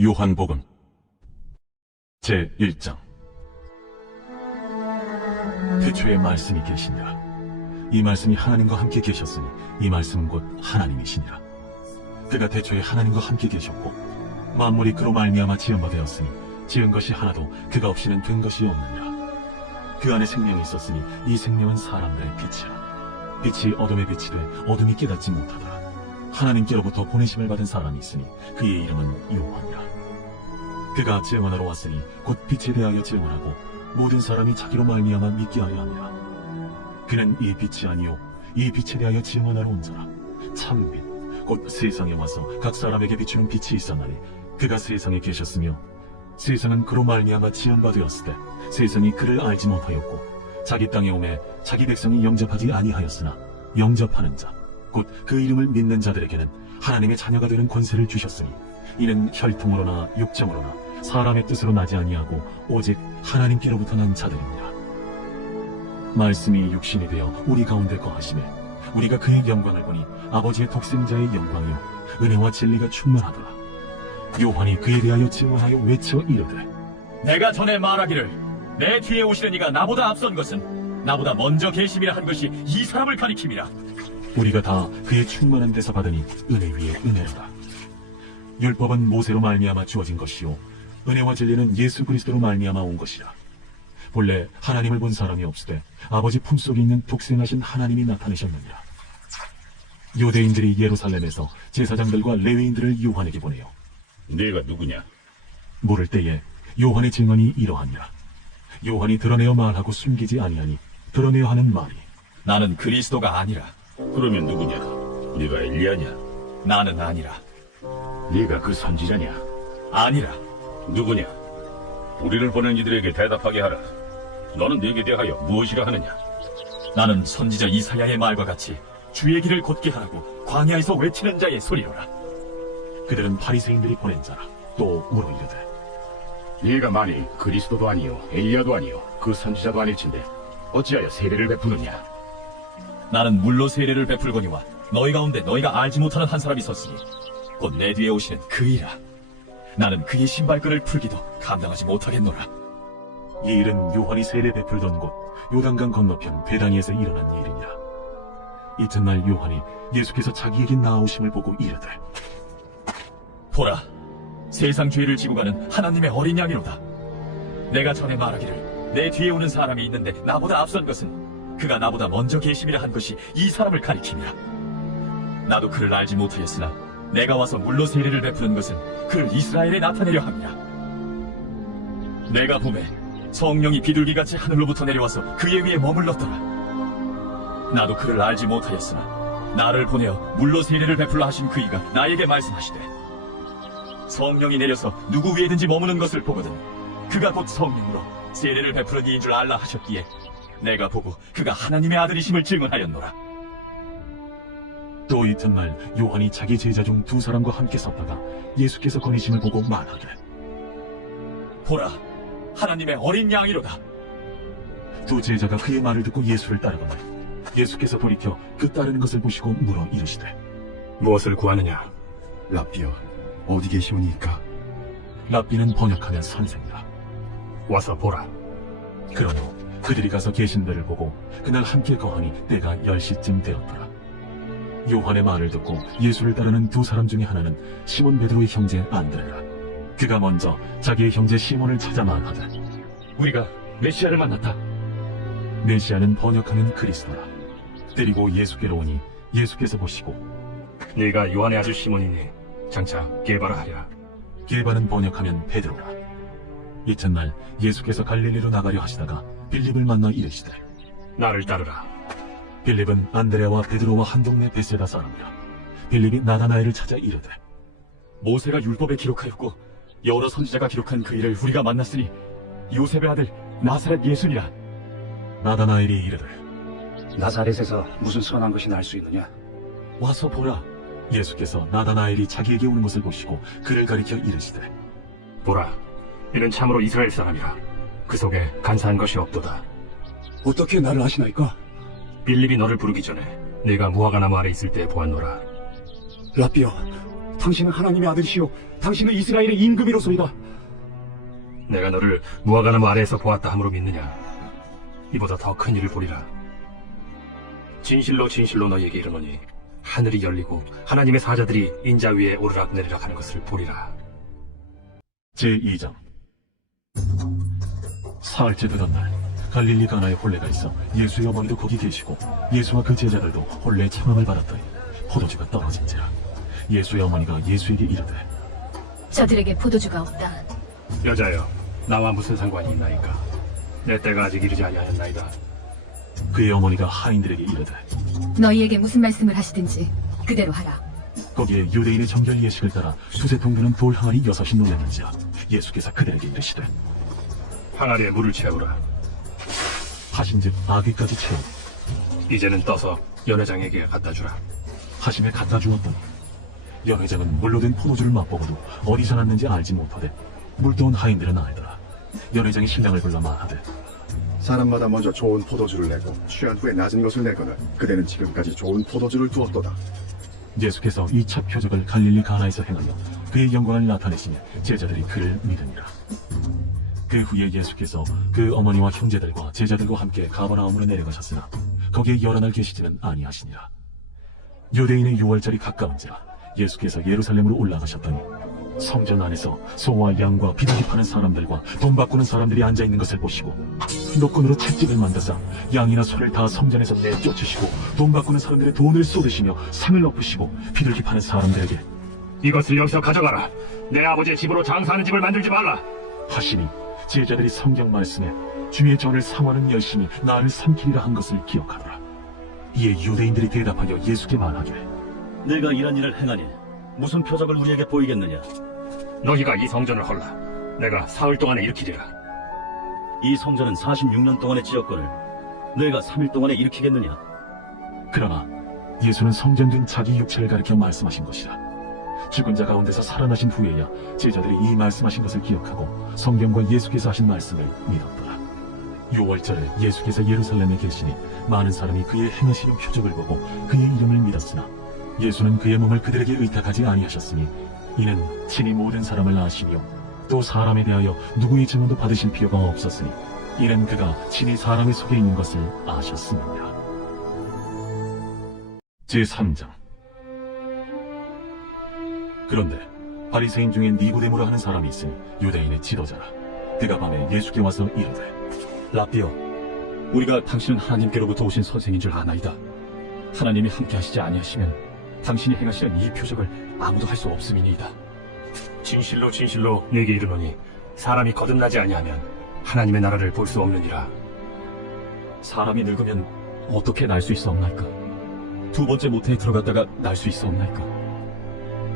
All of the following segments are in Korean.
요한복음 제1장. 태초에 말씀이 계시니라. 이 말씀이 하나님과 함께 계셨으니 이 말씀은 곧 하나님이시니라. 그가 태초에 하나님과 함께 계셨고 만물이 그로 말미암아 지은 바 되었으니 지은 것이 하나도 그가 없이는 된 것이 없느니라. 그 안에 생명이 있었으니 이 생명은 사람들의 빛이라. 빛이 어둠에 빛이 돼 어둠이 깨닫지 못하더라. 하나님께로부터 보내심을 받은 사람이 있으니 그의 이름은 요한이라. 그가 증언하러 왔으니 곧 빛에 대하여 증언하고 모든 사람이 자기로 말미암아 믿게 하려 함이라. 그는 이 빛이 아니요 이 빛에 대하여 증언하러 온 자라. 참빛 곧 세상에 와서 각 사람에게 비추는 빛이 있었나니 그가 세상에 계셨으며 세상은 그로 말미암아 지은 바 되었을 때 세상이 그를 알지 못하였고 자기 땅에 오매 자기 백성이 영접하지 아니하였으나 영접하는 자 곧 그 이름을 믿는 자들에게는 하나님의 자녀가 되는 권세를 주셨으니 이는 혈통으로나 육정으로나 사람의 뜻으로 나지 아니하고 오직 하나님께로부터 난 자들입니다. 말씀이 육신이 되어 우리 가운데 거하시매 우리가 그의 영광을 보니 아버지의 독생자의 영광이요 은혜와 진리가 충만하더라. 요한이 그에 대하여 증언하여 외쳐 이르되 내가 전에 말하기를 내 뒤에 오시는 이가 나보다 앞선 것은 나보다 먼저 계심이라 한 것이 이 사람을 가리킴이라. 우리가 다 그의 충만한 데서 받으니 은혜 위에 은혜로다. 율법은 모세로 말미암아 주어진 것이요 은혜와 진리는 예수 그리스도로 말미암아 온 것이라. 본래 하나님을 본 사람이 없으되 아버지 품속에 있는 독생하신 하나님이 나타내셨느니라. 유대인들이 예루살렘에서 제사장들과 레위인들을 요한에게 보내요. 네가 누구냐? 물을 때에 요한의 증언이 이러하니라. 요한이 드러내어 말하고 숨기지 아니하니 드러내어 하는 말이 나는 그리스도가 아니라. 그러면 누구냐? 네가 엘리야냐? 나는 아니라. 네가 그 선지자냐? 아니라. 누구냐? 우리를 보낸 이들에게 대답하게 하라. 너는 네게 대하여 무엇이라 하느냐? 나는 선지자 이사야의 말과 같이 주의 길을 곧게 하라고 광야에서 외치는 자의 소리로라. 그들은 바리새인들이 보낸 자라. 또 물어 이르되 네가 만일 그리스도도 아니요 엘리야도 아니요 그 선지자도 아닐진데 어찌하여 세례를 베푸느냐? 나는 물로 세례를 베풀거니와 너희 가운데 너희가 알지 못하는 한 사람이 섰으니 곧 내 뒤에 오시는 그이라. 나는 그의 신발끈을 풀기도 감당하지 못하겠노라. 이 일은 요한이 세례 베풀던 곳 요단강 건너편 베다니에서 일어난 일이니라. 이튿날 요한이 예수께서 자기에게 나아오심을 보고 이르되 보라, 세상 죄를 지고 가는 하나님의 어린 양이로다. 내가 전에 말하기를 내 뒤에 오는 사람이 있는데 나보다 앞선 것은 그가 나보다 먼저 계심이라 한 것이 이 사람을 가리킴이라. 나도 그를 알지 못하였으나 내가 와서 물로 세례를 베푸는 것은 그를 이스라엘에 나타내려 함이라. 내가 보매 성령이 비둘기같이 하늘로부터 내려와서 그의 위에 머물렀더라. 나도 그를 알지 못하였으나 나를 보내어 물로 세례를 베풀라 하신 그이가 나에게 말씀하시되 성령이 내려서 누구 위에든지 머무는 것을 보거든 그가 곧 성령으로 세례를 베푸는 이인 줄 알라 하셨기에 내가 보고 그가 하나님의 아들이심을 증언하였노라. 또 이튿날 요한이 자기 제자 중 두 사람과 함께 섰다가 예수께서 거니심을 보고 말하되 보라, 하나님의 어린 양이로다. 두 제자가 그의 말을 듣고 예수를 따르거늘 예수께서 돌이켜 그 따르는 것을 보시고 물어 이르시되 무엇을 구하느냐? 랍비여 어디 계시오니까? 랍비는 번역하면 선생이라. 와서 보라. 그러므 그들이 가서 계신 데를 보고 그날 함께 거하니 때가 10시쯤 되었더라. 요한의 말을 듣고 예수를 따르는 두 사람 중에 하나는 시몬 베드로의 형제 안드레라. 그가 먼저 자기의 형제 시몬을 찾아 말하되 우리가 메시아를 만났다. 메시아는 번역하면 그리스도라. 때리고 예수께로 오니 예수께서 보시고 네가 요한의 아들 시몬이니 장차 게바라 하리라. 게바는 번역하면 베드로라. 이튿날 예수께서 갈릴리로 나가려 하시다가 빌립을 만나 이르시되 나를 따르라. 빌립은 안드레와 베드로와 한 동네 베세다 사람이라. 빌립이 나다나엘을 찾아 이르되 모세가 율법에 기록하였고 여러 선지자가 기록한 그 일을 우리가 만났으니 요셉의 아들 나사렛 예수니라. 나다나엘이 이르되 나사렛에서 무슨 선한 것이 날 수 있느냐? 와서 보라. 예수께서 나다나엘이 자기에게 오는 것을 보시고 그를 가리켜 이르시되 보라. 이는 참으로 이스라엘 사람이라. 그 속에 간사한 것이 없도다. 어떻게 나를 아시나이까? 빌립이 너를 부르기 전에 내가 무화과나무 아래 있을 때 보았노라. 랍비여, 당신은 하나님의 아들이시오. 당신은 이스라엘의 임금이로소이다. 내가 너를 무화과나무 아래에서 보았다 함으로 믿느냐? 이보다 더 큰 일을 보리라. 진실로 진실로 너희에게 이르노니 하늘이 열리고 하나님의 사자들이 인자 위에 오르락 내리락 하는 것을 보리라. 제2장. 사흘째 되던 날 갈릴리 가나에 혼례가 있어 예수의 어머니도 거기 계시고 예수와 그 제자들도 혼례 청함을 받았더니 포도주가 떨어진지라. 예수의 어머니가 예수에게 이르되 저들에게 포도주가 없다. 여자여, 나와 무슨 상관이 있나이까? 내 때가 아직 이르지 아니하였나이다. 그의 어머니가 하인들에게 이르되 너희에게 무슨 말씀을 하시든지 그대로 하라. 거기에 유대인의 정결 예식을 따라 두세 통 드는 돌 항아리 6이 놓였는지라. 예수께서 그들에게 이르시되 항아리에 물을 채우라. 하신즉 아귀까지 채우니 이제는 떠서 연회장에게 갖다 주라. 하심에 갖다 주었더니 연회장은 물로 된 포도주를 맛보고도 어디서 났는지 알지 못하되 물도온 하인들은 알더라. 연회장이 신랑을 불러 말하되 사람마다 먼저 좋은 포도주를 내고 취한 후에 낮은 것을 내거늘 그대는 지금까지 좋은 포도주를 두었도다. 예수께서 이 첫 표적을 갈릴리 가나에서 행하며 그의 영광을 나타내시며 제자들이 그를 믿으니라. 그 후에 예수께서 그 어머니와 형제들과 제자들과 함께 가버나움으로 내려가셨으나 거기에 여러 날 계시지는 아니하시니라. 유대인의 유월절이 가까운지라 예수께서 예루살렘으로 올라가셨더니 성전 안에서 소와 양과 비둘기 파는 사람들과 돈 바꾸는 사람들이 앉아있는 것을 보시고 노끈으로 채찍을 만드사 양이나 소를 다 성전에서 내쫓으시고 돈 바꾸는 사람들의 돈을 쏟으시며 상을 엎으시고 비둘기 파는 사람들에게 이것을 여기서 가져가라. 내 아버지의 집으로 장사하는 집을 만들지 말라. 하시니 제자들이 성경 말씀에 주의 전을 삼하는 열심히 나를 삼키리라 한 것을 기억하더라. 이에 유대인들이 대답하여 예수께 말하기를 내가 이런 일을 행하니 무슨 표적을 우리에게 보이겠느냐? 너희가 이 성전을 헐라. 내가 사흘 동안에 일으키리라. 이 성전은 46년 동안에 지었거늘 내가 3일 동안에 일으키겠느냐? 그러나 예수는 성전된 자기 육체를 가리켜 말씀하신 것이라. 죽은 자 가운데서 살아나신 후에야 제자들이 이 말씀하신 것을 기억하고 성경과 예수께서 하신 말씀을 믿었더라. 6월절에 예수께서 예루살렘에 계시니 많은 사람이 그의 행하시는 표적을 보고 그의 이름을 믿었으나 예수는 그의 몸을 그들에게 의탁하지 아니하셨으니 이는 친히 모든 사람을 아시며 또 사람에 대하여 누구의 증언도 받으실 필요가 없었으니 이는 그가 친히 사람의 속에 있는 것을 아셨음이니라. 제3장. 그런데 바리새인 중에 니고데모라 하는 사람이 있으니 유대인의 지도자라. 그가 밤에 예수께 와서 이르되 라비요, 우리가 당신은 하나님께로부터 오신 선생인 줄 아나이다. 하나님이 함께 하시지 아니하시면 당신이 행하시는 이 표적을 아무도 할 수 없음이니이다. 진실로 진실로 내게 이르노니 사람이 거듭나지 아니하면 하나님의 나라를 볼 수 없느니라. 사람이 늙으면 어떻게 날 수 있사옵나이까? 두 번째 모태에 들어갔다가 날 수 있사옵나이까?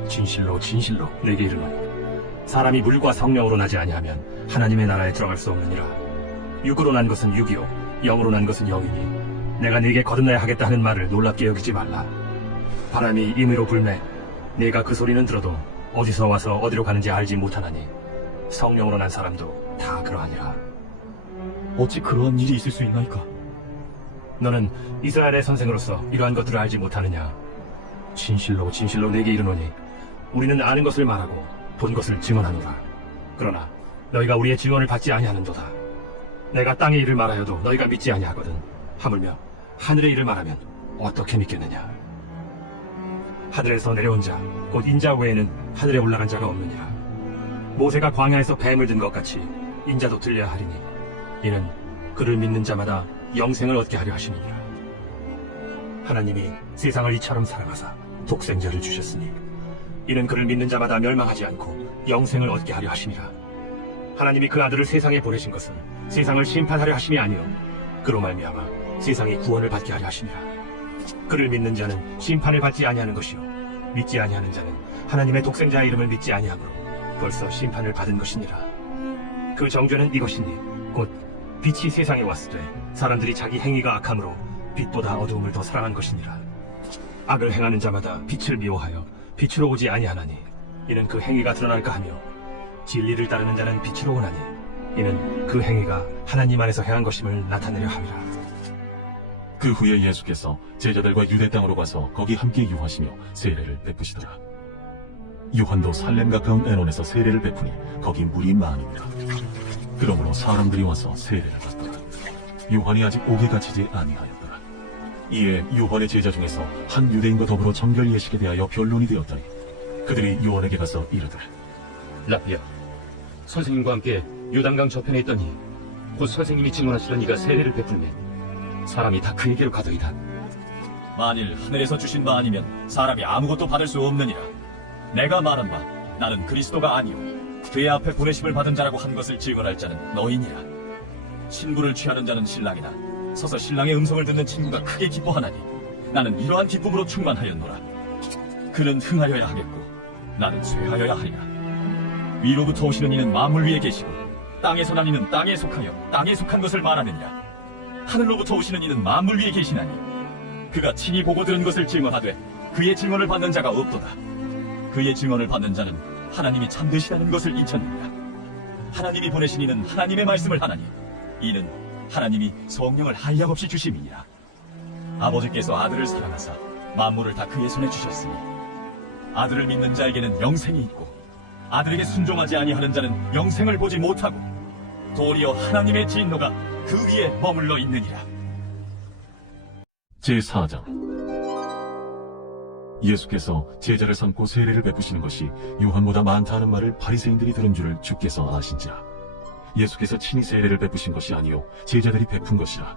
진실로 진실로 내게 이르노니 사람이 물과 성령으로 나지 아니하면 하나님의 나라에 들어갈 수 없느니라. 육으로 난 것은 육이요 영으로 난 것은 영이니 내가 네게 거듭나야 하겠다 하는 말을 놀랍게 여기지 말라. 바람이 임의로 불매 네가 그 소리는 들어도 어디서 와서 어디로 가는지 알지 못하나니 성령으로 난 사람도 다 그러하니라. 어찌 그러한 일이 있을 수 있나이까? 너는 이스라엘의 선생으로서 이러한 것들을 알지 못하느냐? 진실로 진실로 내게 이르노니 우리는 아는 것을 말하고 본 것을 증언하노라. 그러나 너희가 우리의 증언을 받지 아니하는도다. 내가 땅의 일을 말하여도 너희가 믿지 아니하거든. 하물며 하늘의 일을 말하면 어떻게 믿겠느냐? 하늘에서 내려온 자 곧 인자 외에는 하늘에 올라간 자가 없느니라. 모세가 광야에서 뱀을 든 것 같이 인자도 들려야 하리니 이는 그를 믿는 자마다 영생을 얻게 하려 하심이니라. 하나님이 세상을 이처럼 사랑하사 독생자를 주셨으니 이는 그를 믿는 자마다 멸망하지 않고 영생을 얻게 하려 하심이라. 하나님이 그 아들을 세상에 보내신 것은 세상을 심판하려 하심이 아니요 그로 말미암아 세상이 구원을 받게 하려 하심이라. 그를 믿는 자는 심판을 받지 아니하는 것이요 믿지 아니하는 자는 하나님의 독생자의 이름을 믿지 아니하므로 벌써 심판을 받은 것이니라. 그 정죄는 이것이니 곧 빛이 세상에 왔을 때 사람들이 자기 행위가 악함으로 빛보다 어두움을 더 사랑한 것이니라. 악을 행하는 자마다 빛을 미워하여 빛으로 오지 아니하나니 이는 그 행위가 드러날까 하며 진리를 따르는 자는 빛으로 오나니 이는 그 행위가 하나님 안에서 행한 것임을 나타내려 함이라. 그 후에 예수께서 제자들과 유대 땅으로 가서 거기 함께 유하시며 세례를 베푸시더라. 요한도 살렘 가까운 에논에서 세례를 베푸니 거기 물이 많으니라. 그러므로 사람들이 와서 세례를 받더라. 요한이 아직 옥에 갇히지 아니하였더라. 이에 요한의 제자 중에서 한 유대인과 더불어 정결 예식에 대하여 변론이 되었더니 그들이 요한에게 가서 이르되 라비야, 선생님과 함께 요단강 저편에 있더니 곧 선생님이 증언하시던 이가 세례를 베풀매 사람이 다 그에게로 가더이다. 만일 하늘에서 주신 바 아니면 사람이 아무것도 받을 수 없느니라. 내가 말한 바 나는 그리스도가 아니요 그의 앞에 보내심을 받은 자라고 한 것을 증언할 자는 너희니라. 친구를 취하는 자는 신랑이나 서서 신랑의 음성을 듣는 친구가 크게 기뻐하나니 나는 이러한 기쁨으로 충만하였노라. 그는 흥하여야 하겠고 나는 쇠하여야 하리라. 위로부터 오시는 이는 만물 위에 계시고 땅에서 난 이는 땅에 속하여 땅에 속한 것을 말하느니라. 하늘로부터 오시는 이는 만물 위에 계시나니 그가 친히 보고 들은 것을 증언하되 그의 증언을 받는 자가 없도다. 그의 증언을 받는 자는 하나님이 참되시다는 것을 인쳤느니라. 하나님이 보내신 이는 하나님의 말씀을 하나니 이는 하나님이 성령을 한량없이 주심이니라. 아버지께서 아들을 사랑하사 만물을 다 그의 손에 주셨으니 아들을 믿는 자에게는 영생이 있고 아들에게 순종하지 아니하는 자는 영생을 보지 못하고 도리어 하나님의 진노가 그 위에 머물러 있느니라. 제4장. 예수께서 제자를 삼고 세례를 베푸시는 것이 요한보다 많다 하는 말을 바리새인들이 들은 줄을 주께서 아신지라. 예수께서 친히 세례를 베푸신 것이 아니요 제자들이 베푼 것이라.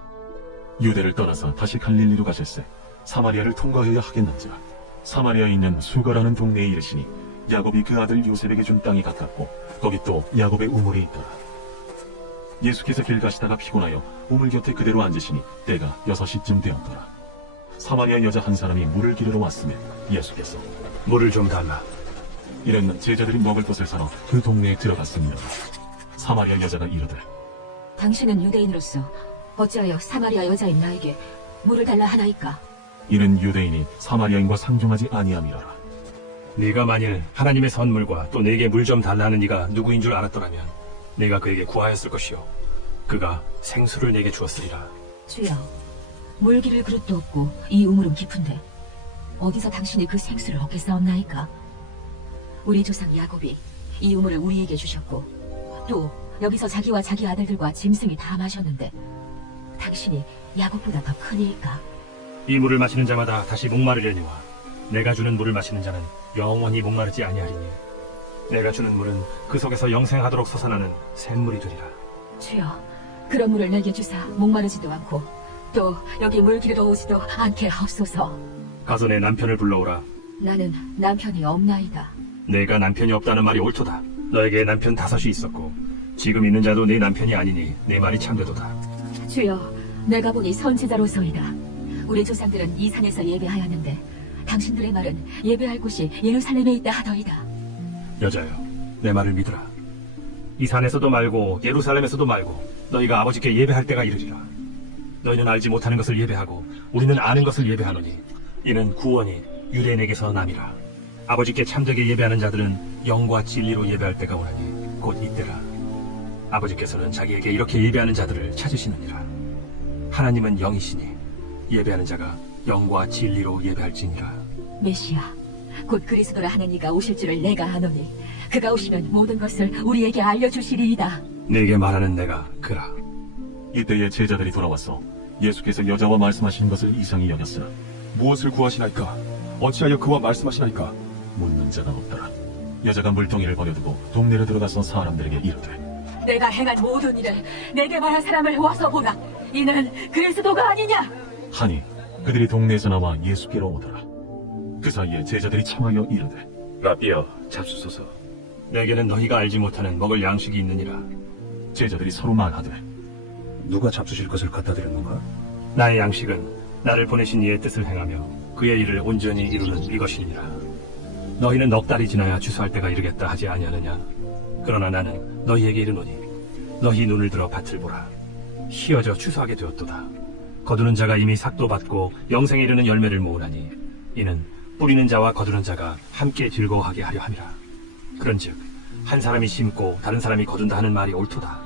유대를 떠나서 다시 갈릴리로 가실새 사마리아를 통과하여야 하겠는지라. 사마리아에 있는 수가라는 동네에 이르시니 야곱이 그 아들 요셉에게 준 땅이 가깝고 거기 또 야곱의 우물이 있더라. 예수께서 길 가시다가 피곤하여 우물 곁에 그대로 앉으시니 때가 6시쯤 되었더라. 사마리아 여자 한 사람이 물을 기르러 왔으며 예수께서 물을 좀 달라. 이는 제자들이 먹을 것을 사러 그 동네에 들어갔습니다. 사마리아 여자가 이르되 당신은 유대인으로서 어찌하여 사마리아 여자인 나에게 물을 달라 하나이까? 이는 유대인이 사마리아인과 상종하지 아니함이라. 네가 만일 하나님의 선물과 또 내게 물 좀 달라는 이가 누구인 줄 알았더라면 내가 그에게 구하였을 것이요 그가 생수를 내게 주었으리라. 주여, 물 기를 그릇도 없고 이 우물은 깊은데 어디서 당신이 그 생수를 얻겠사옵나이까? 우리 조상 야곱이 이 우물을 우리에게 주셨고 또 여기서 자기와 자기 아들들과 짐승이 다 마셨는데 당신이 야곱보다 더 크니까? 이 물을 마시는 자마다 다시 목마르려니와 내가 주는 물을 마시는 자는 영원히 목마르지 아니하리니 내가 주는 물은 그 속에서 영생하도록 솟아나는 샘물이 되리라. 주여, 그런 물을 내게 주사 목마르지도 않고 또 여기 물 기르러 오지도 않게 하옵소서. 가서 내 남편을 불러오라. 나는 남편이 없나이다. 내가 남편이 없다는 말이 옳도다. 너에게 남편 5이 있었고 지금 있는 자도 네 남편이 아니니 내 말이 참되도다. 주여, 내가 보니 선지자로서이다. 우리 조상들은 이 산에서 예배하였는데 당신들의 말은 예배할 곳이 예루살렘에 있다 하더이다. 여자여, 내 말을 믿으라. 이 산에서도 말고 예루살렘에서도 말고 너희가 아버지께 예배할 때가 이르리라. 너희는 알지 못하는 것을 예배하고 우리는 아는 것을 예배하노니 이는 구원이 유대인에게서 남이라. 아버지께 참되게 예배하는 자들은 영과 진리로 예배할 때가 오나니 곧 이때라. 아버지께서는 자기에게 이렇게 예배하는 자들을 찾으시느니라. 하나님은 영이시니 예배하는 자가 영과 진리로 예배할지니라. 메시아, 곧 그리스도라 하는 이가 오실 줄을 내가 아노니 그가 오시면 모든 것을 우리에게 알려주시리이다. 네게 말하는 내가 그라. 이때에 제자들이 돌아와서 예수께서 여자와 말씀하시는 것을 이상히 여겼으나 무엇을 구하시나이까? 어찌하여 그와 말씀하시나이까? 묻는 자가 없더라. 여자가 물동이를 버려두고 동네로 들어가서 사람들에게 이르되 내가 행한 모든 일을 내게 말한 사람을 와서 보라. 이는 그리스도가 아니냐? 하니 그들이 동네에서 나와 예수께로 오더라. 그 사이에 제자들이 청하여 이르되 라비여, 잡수소서. 내게는 너희가 알지 못하는 먹을 양식이 있느니라. 제자들이 서로 말하되 누가 잡수실 것을 갖다 드렸는가? 나의 양식은 나를 보내신 이의 뜻을 행하며 그의 일을 온전히 이루는 이것이니라. 너희는 넉 달이 지나야 추수할 때가 이르겠다 하지 아니하느냐? 그러나 나는 너희에게 이르노니 너희 눈을 들어 밭을 보라. 희어져 추수하게 되었도다. 거두는 자가 이미 삭도 받고 영생에 이르는 열매를 모으나니 이는 뿌리는 자와 거두는 자가 함께 즐거워하게 하려 함이라. 그런즉 한 사람이 심고 다른 사람이 거둔다 하는 말이 옳도다.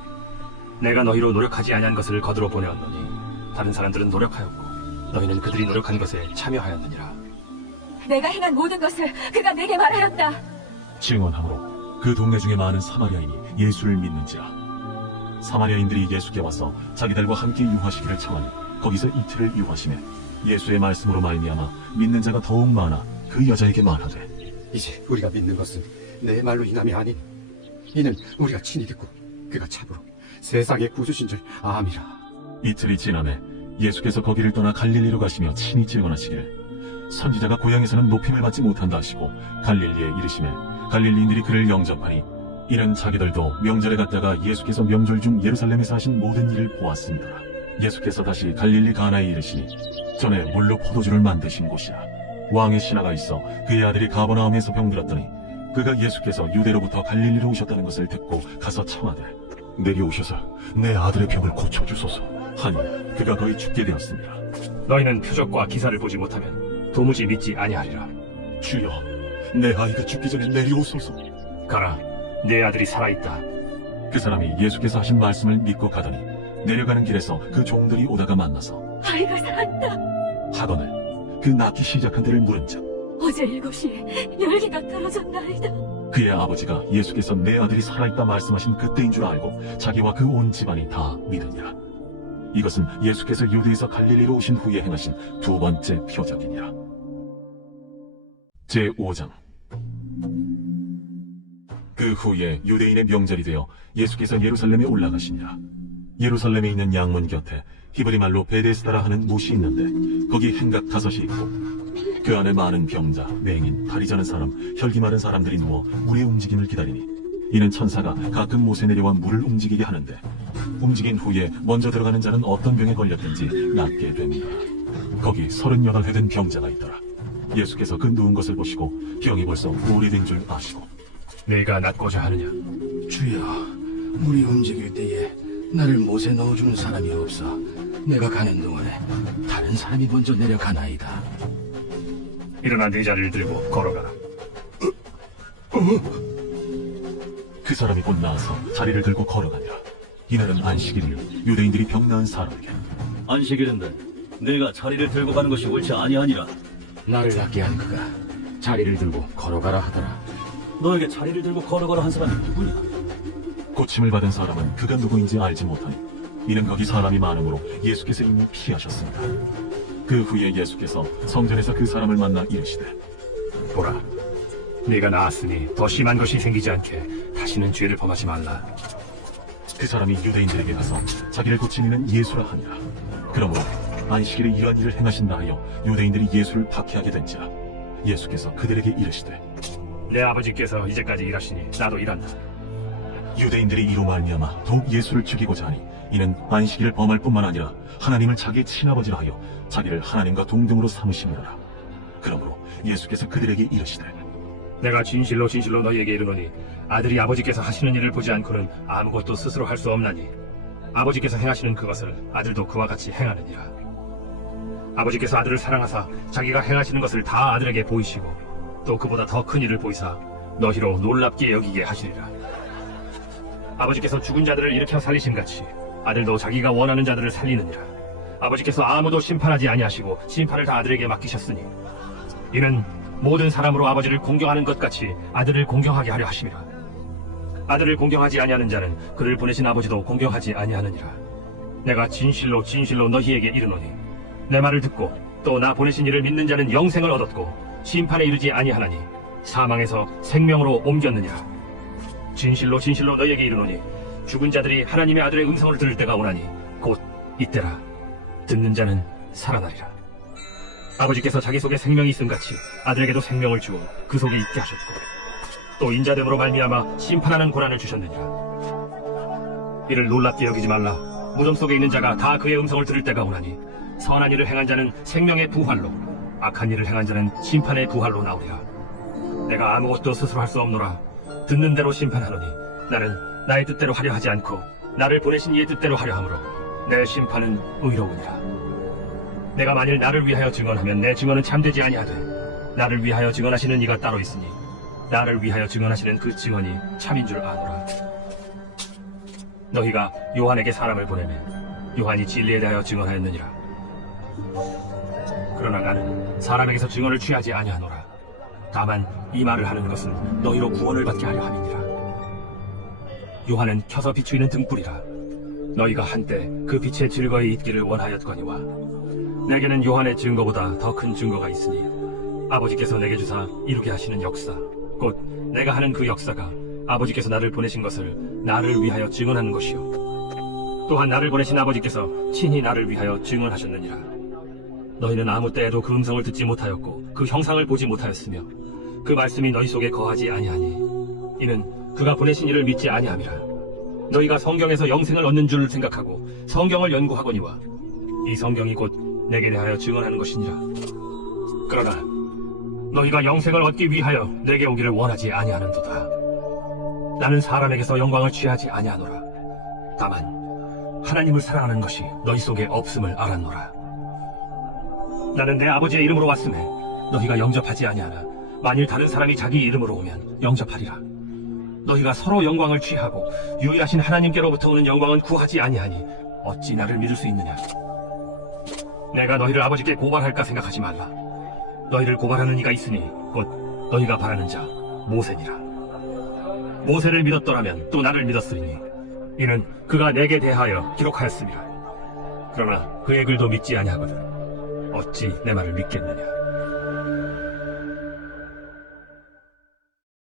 내가 너희로 노력하지 아니한 것을 거두러 보내었노니 다른 사람들은 노력하였고 너희는 그들이 노력한 것에 참여하였느니라. 내가 행한 모든 것을 그가 내게 말하였다. 증언함으로 그 동네 중에 많은 사마리아인이 예수를 믿는지라. 사마리아인들이 예수께 와서 자기들과 함께 유하시기를 청하니 거기서 이틀을 유하시며 예수의 말씀으로 말미암아 믿는 자가 더욱 많아 그 여자에게 말하되 이제 우리가 믿는 것은 내 말로 인함이 아닌 이는 우리가 친히 듣고 그가 참으로 세상의 구주신 줄 암이라. 이틀이 지나매 예수께서 거기를 떠나 갈릴리로 가시며 친히 증언하시기를 선지자가 고향에서는 높임을 받지 못한다 하시고 갈릴리에 이르시매 갈릴리인들이 그를 영접하니 이는 자기들도 명절에 갔다가 예수께서 명절 중 예루살렘에서 하신 모든 일을 보았습니다. 예수께서 다시 갈릴리 가나에 이르시니 전에 물로 포도주를 만드신 곳이라. 왕의 신하가 있어 그의 아들이 가버나움에서 병들었더니 그가 예수께서 유대로부터 갈릴리로 오셨다는 것을 듣고 가서 청하되 내려오셔서 내 아들의 병을 고쳐주소서 하니 그가 거의 죽게 되었습니다. 너희는 표적과 기사를 보지 못하면 도무지 믿지 아니하리라. 주여, 내 아이가 죽기 전에 내려오소서. 가라, 내 아들이 살아있다. 그 사람이 예수께서 하신 말씀을 믿고 가더니 내려가는 길에서 그 종들이 오다가 만나서 아이가 살았다. 하거늘 그 낳기 시작한 때를 물은즉 어제 7시에 열기가 떨어졌나이다. 그의 아버지가 예수께서 내 아들이 살아있다 말씀하신 그때인 줄 알고 자기와 그 온 집안이 다 믿으니라. 이것은 예수께서 유대에서 갈릴리로 오신 후에 행하신 두 번째 표적이니라. 제5장. 그 후에 유대인의 명절이 되어 예수께서 예루살렘에 올라가시니라. 예루살렘에 있는 양문 곁에 히브리 말로 베데스다라 하는 못이 있는데 거기 행각 5이 있고 그 안에 많은 병자, 맹인, 다리 저는 사람, 혈기 마른 사람들이 누워 물의 움직임을 기다리니 이는 천사가 가끔 못에 내려와 물을 움직이게 하는데 움직인 후에 먼저 들어가는 자는 어떤 병에 걸렸든지 낫게 됩니다. 거기 38회 된 병자가 있더라. 예수께서 그 누운 것을 보시고 병이 벌써 오래된 줄 아시고 내가 낫고자 하느냐? 주여, 물이 움직일 때에 나를 못에 넣어주는 사람이 없어 내가 가는 동안에 다른 사람이 먼저 내려가나이다. 일어나 네 자리를 들고 걸어가라. 그 사람이 곧 나와서 자리를 들고 걸어가니라. 이날은 안식일이요 유대인들이 병 나은 사람에게 안식일인데 내가 자리를 들고 가는 것이 옳지 아니하니라. 나를 낫게 한 그가 자리를 들고 걸어가라 하더라. 너에게 자리를 들고 걸어가라 한 사람이 누구냐? 고침을 받은 사람은 그가 누구인지 알지 못하니 이는 거기 사람이 많으므로 예수께서 이미 피하셨습니다. 그 후에 예수께서 성전에서 그 사람을 만나 이르시되 보라, 네가 나았으니 더 심한 것이 생기지 않게 다시는 죄를 범하지 말라. 그 사람이 유대인들에게 가서 자기를 고친 이는 예수라 하니라. 그러므로 안식일에 이러한 일을 행하신다 하여 유대인들이 예수를 박해하게 된지라. 예수께서 그들에게 이르시되 내 아버지께서 이제까지 일하시니 나도 일한다. 유대인들이 이로 말미암아 더욱 예수를 죽이고자 하니 이는 안식일을 범할 뿐만 아니라 하나님을 자기의 친아버지라 하여 자기를 하나님과 동등으로 삼으심이라. 그러므로 예수께서 그들에게 이르시되 내가 진실로 진실로 너희에게 이르노니 아들이 아버지께서 하시는 일을 보지 않고는 아무것도 스스로 할 수 없나니 아버지께서 행하시는 그것을 아들도 그와 같이 행하느니라. 아버지께서 아들을 사랑하사 자기가 행하시는 것을 다 아들에게 보이시고 또 그보다 더 큰 일을 보이사 너희로 놀랍게 여기게 하시리라. 아버지께서 죽은 자들을 일으켜 살리심같이 아들도 자기가 원하는 자들을 살리느니라. 아버지께서 아무도 심판하지 아니하시고 심판을 다 아들에게 맡기셨으니 이는 모든 사람으로 아버지를 공경하는 것 같이 아들을 공경하게 하려 하심이라. 아들을 공경하지 아니하는 자는 그를 보내신 아버지도 공경하지 아니하느니라. 내가 진실로 진실로 너희에게 이르노니 내 말을 듣고 또 나 보내신 이를 믿는 자는 영생을 얻었고 심판에 이르지 아니하나니 사망에서 생명으로 옮겼느니라. 진실로 진실로 너희에게 이르노니 죽은 자들이 하나님의 아들의 음성을 들을 때가 오나니 곧 이때라. 듣는 자는 살아나리라. 아버지께서 자기 속에 생명이 있음같이 아들에게도 생명을 주어 그 속에 있게 하셨고 또 인자됨으로 말미암아 심판하는 고난을 주셨느니라. 이를 놀랍게 여기지 말라. 무덤 속에 있는 자가 다 그의 음성을 들을 때가 오나니 선한 일을 행한 자는 생명의 부활로 악한 일을 행한 자는 심판의 부활로 나오리라. 내가 아무것도 스스로 할 수 없노라. 듣는 대로 심판하노니 나는 나의 뜻대로 하려 하지 않고 나를 보내신 이의 뜻대로 하려 하므로 내 심판은 의로우니라. 내가 만일 나를 위하여 증언하면 내 증언은 참되지 아니하되 나를 위하여 증언하시는 이가 따로 있으니 나를 위하여 증언하시는 그 증언이 참인 줄 아노라. 너희가 요한에게 사람을 보내매 요한이 진리에 대하여 증언하였느니라. 그러나 나는 사람에게서 증언을 취하지 아니하노라. 다만 이 말을 하는 것은 너희로 구원을 받게 하려 함이니라. 요한은 켜서 비추이는 등불이라. 너희가 한때 그 빛에 즐거이 있기를 원하였거니와 내게는 요한의 증거보다 더 큰 증거가 있으니 아버지께서 내게 주사 이루게 하시는 역사, 곧 내가 하는 그 역사가 아버지께서 나를 보내신 것을 나를 위하여 증언하는 것이요 또한 나를 보내신 아버지께서 친히 나를 위하여 증언하셨느니라. 너희는 아무 때에도 그 음성을 듣지 못하였고 그 형상을 보지 못하였으며 그 말씀이 너희 속에 거하지 아니하니 이는 그가 보내신 이를 믿지 아니함이라. 너희가 성경에서 영생을 얻는 줄 생각하고 성경을 연구하거니와 이 성경이 곧 내게 대하여 증언하는 것이니라. 그러나 너희가 영생을 얻기 위하여 내게 오기를 원하지 아니하는도다. 나는 사람에게서 영광을 취하지 아니하노라. 다만 하나님을 사랑하는 것이 너희 속에 없음을 알았노라. 나는 내 아버지의 이름으로 왔음에 너희가 영접하지 아니하나 만일 다른 사람이 자기 이름으로 오면 영접하리라. 너희가 서로 영광을 취하고 유일하신 하나님께로부터 오는 영광은 구하지 아니하니 어찌 나를 믿을 수 있느냐. 내가 너희를 아버지께 고발할까 생각하지 말라. 너희를 고발하는 이가 있으니 곧 너희가 바라는 자 모세니라. 모세를 믿었더라면 또 나를 믿었으리니 이는 그가 내게 대하여 기록하였습니다. 그러나 그의 글도 믿지 아니하거든 어찌 내 말을 믿겠느냐.